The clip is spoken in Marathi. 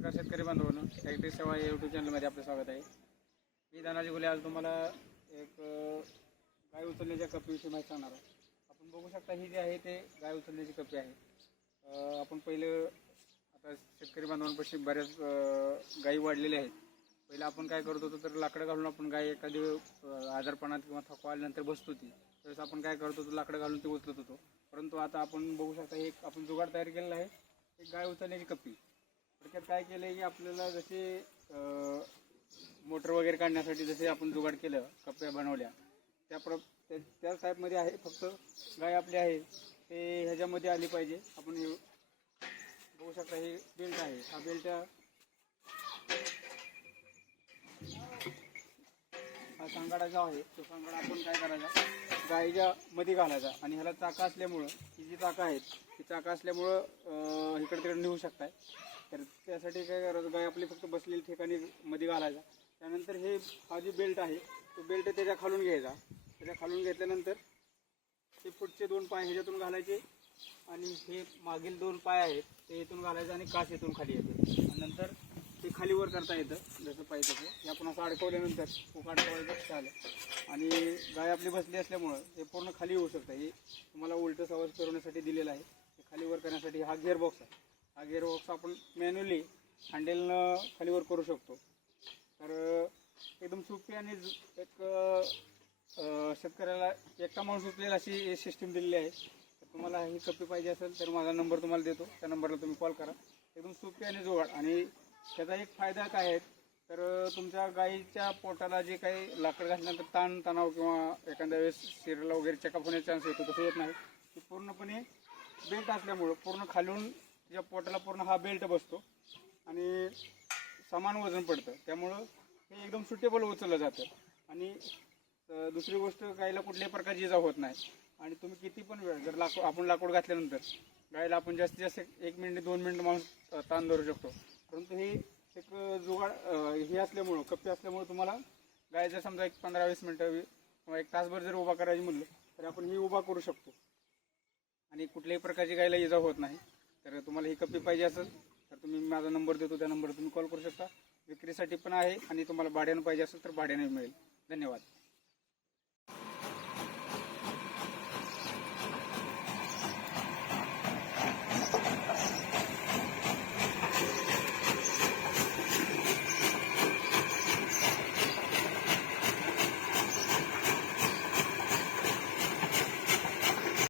नमस्कार शेतकरी बांधवांनो. ॲग्री सेवा यूट्यूब चॅनलमध्ये आपलं स्वागत आहे. मी धनाजी गुले आज तुम्हाला एक गाय उचलण्याच्या कपीविषयी माहिती सांगणार आहे. आपण बघू शकता ही जी आहे ते गाय उचलण्याची कपी आहे. आपण पहिलं आता शेतकरी बांधवांपाशी बऱ्याच गायी वाढलेल्या आहेत. पहिलं आपण काय करत होतो तर लाकडं घालून आपण गाय एखादी आजारपणात किंवा थकवा आल्यानंतर बसतो ती. त्यावेळेस आपण काय करत होतो लाकडं घालून ते उचलत होतो. परंतु आता आपण बघू शकता हे एक आपण जुगाड तयार केलेला आहे. एक गाय उचलण्याची कपी. थोडक्यात काय केलं आहे की आपल्याला जसे मोटर वगैरे काढण्यासाठी जसे आपण जुगाड केलं कप्प्या बनवल्या त्या प्र त्या त्या टाईपमध्ये आहे फक्त गाय आपली आहे ते ह्याच्यामध्ये आली पाहिजे. आपण हे बघू शकता हे बेल्ट आहे. हा बेल्ट हा सांगाडा जो आहे तो सांगाडा आपण काय करायचा? गायीच्या मध्ये घालायचा आणि ह्याला चाका असल्यामुळं ही जी चाका आहेत ही चाका असल्यामुळं इकडे तिकडे नेऊ शकताय. तर त्यासाठी काय करायचं गाय आपली फक्त बसलेली ठिकाणी मध्ये घालायचा. त्यानंतर हे हा जी बेल्ट आहे तो बेल्ट त्याच्या खालून घ्यायचा. त्याच्या खालून घेतल्यानंतर हे पुढचे दोन पाय ह्याच्यातून घालायचे आणि हे मागील दोन पाय आहेत ते इथून घालायचं आणि कास इथून खाली येते. आणि नंतर ते खाली वर करता येतं जसं पाहिजे तसं. हे आपण असं अडकवल्यानंतर खूप अडकवायचं झालं आणि गाय आपली बसली असल्यामुळं हे पूर्ण खाली येऊ शकतं. हे तुम्हाला उलटं सवाज करण्यासाठी दिलेलं आहे. हे खाली वर करण्यासाठी हा गिअर बॉक्स आहे. हा गिअर बॉक्स आपण मॅन्युअली हँडेलनं खालीवर करू शकतो. तर एकदम सोपी आणि एक शेतकऱ्याला एकटा माणूस उचलेल अशी सिस्टीम दिलेली आहे. तर तुम्हाला ही कपी पाहिजे असेल तर माझा नंबर तुम्हाला देतो. त्या नंबरला तुम्ही कॉल करा. एकदम सोपी आणि जोड आणि त्याचा एक फायदा काय आहे तर तुमच्या गाईच्या पोटाला जे काही लाकड घातल्यानंतर ताण तणाव किंवा एखाद्या वेळेस शरीराला वगैरे चेकअप होण्याचा चान्स येतो तसं येत नाही. ते पूर्णपणे बेल्ट असल्यामुळं पूर्ण खालून या पोटाला पूर्ण हा बेल्ट बसतो. आणि समान वजन पडतं. त्यामुळं हे एकदम सुटेबल उचललं जातं. आणि दुसरी गोष्ट गायला कुठल्याही प्रकारची इजा होत नाही. आणि तुम्ही किती पण वेळ जर लाकूड आपण लाकूड घातल्यानंतर गायला आपण जास्तीत जास्त एक मिनिट दोन मिनिट माणूस ताण धरू शकतो. परंतु हे एक जुगाड हे असल्यामुळं कप्पी असल्यामुळं तुम्हाला गाय जर समजा एक पंधरा वीस मिनटं किंवा एक तासभर जर उभा करायची म्हणलं तर आपण ही उभा करू शकतो. आणि कुठल्याही प्रकारची गायला इजा होत नाही. तर तुम्हाला ही कपी पाहिजे असेल तर तुम्ही माझा नंबर देतो त्या नंबरवर तुम्ही कॉल करू शकता. विक्रीसाठी पण आहे आणि तुम्हाला भाड्यानं पाहिजे असेल तर भाड्याने मिळेल. धन्यवाद.